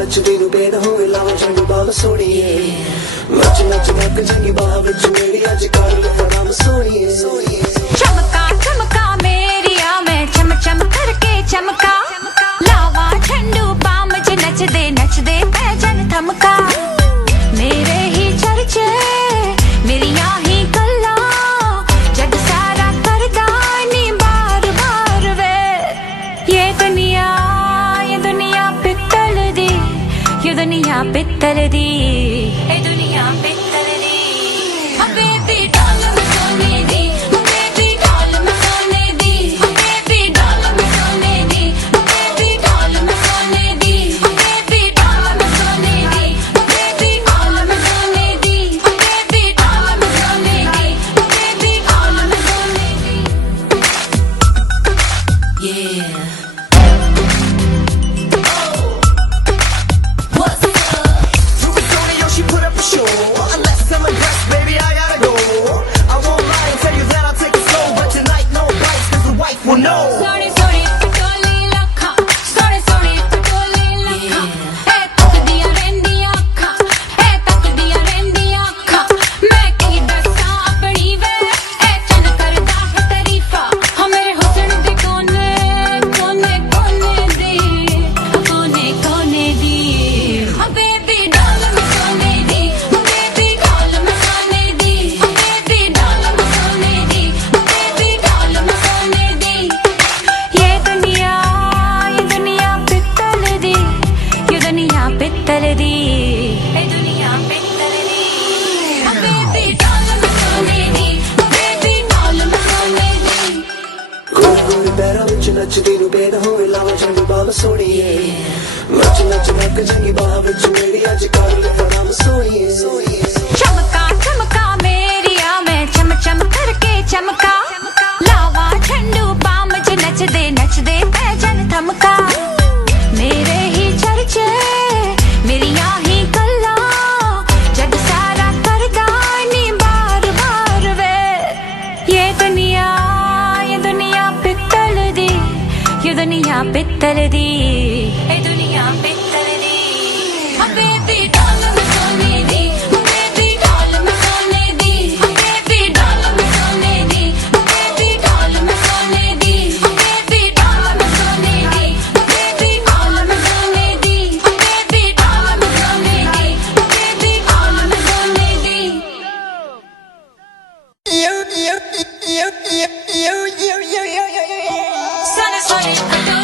नचदी नू बेद होए लावा चंगी बाल सोनिए नच नच नक चंगी बाह विच मेरी अज कर ले फराम सोनिए चमका चमका मेरिया मैं चम चम करके चमका लावा ठंडू बाम च नचदे पैजन थमका मेरे ही चर्चे मेरिया ही गल्ला जग सारा करदा नी बार बार वे ये दुनिया पित्तल दी ये दुनिया पित्तल दी ये दुनिया पित्तल दी बेबी डाल मसाने दी बेबी डाल मसाने दी बेबी डाल मसाने दी बेबी डाल मसाने दी बेबी डाल मसाने दी बेबी डाल मसाने दी बेबी डाल मसाने दी बेबी डाल मसाने दी yeah नचदी नू बेद होए लावा चंगी बाल सोनिए नच नच नक चंगी बाह विच मेरी अज कर ले फराम सोनिए चमका चमका मेरिया मैं चम चम करके चमका लावा ठंडू बाम च नचदे पैजन थमका मेरे ही चर्चे मेरिया ही गल्ला जग सारा करदा नी बार बार वे ये दुनिया पित्तल दी ये दुनिया पित्तल दी ये दुनिया पित्तल दी बेबी डाल मसाने दी बेबी डाल मसाने दी बेबी डाल मसाने दी बेबी डाल मसाने दी बेबी डाल मसाने दी बेबी डाल मसाने दी बेबी डाल मसाने दी बेबी डाल मसाने दी Sunny, sunny,